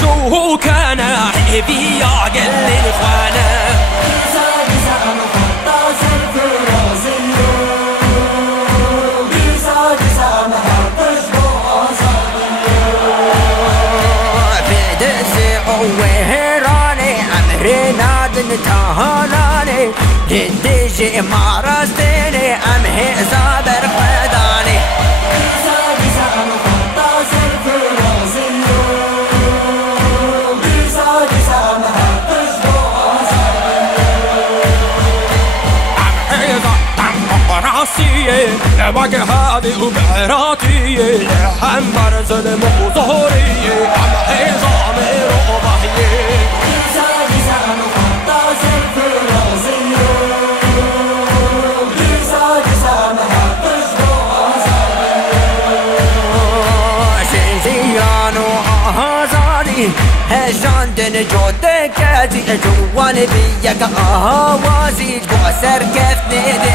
شو كان حبي يا قل الخانة وهراني أمري نادن تهاناني للدجي مارستيني أمهي صابر خداني لباك هذه وبعراتي حمر ظلم وظهوري عم حزامي رضاهي زادي زعم وخطاز الفرازي زادي زعم شنزيان وهزاني هجاندن جودك ازي جوان بيك اهوازي جوسر كيف ندي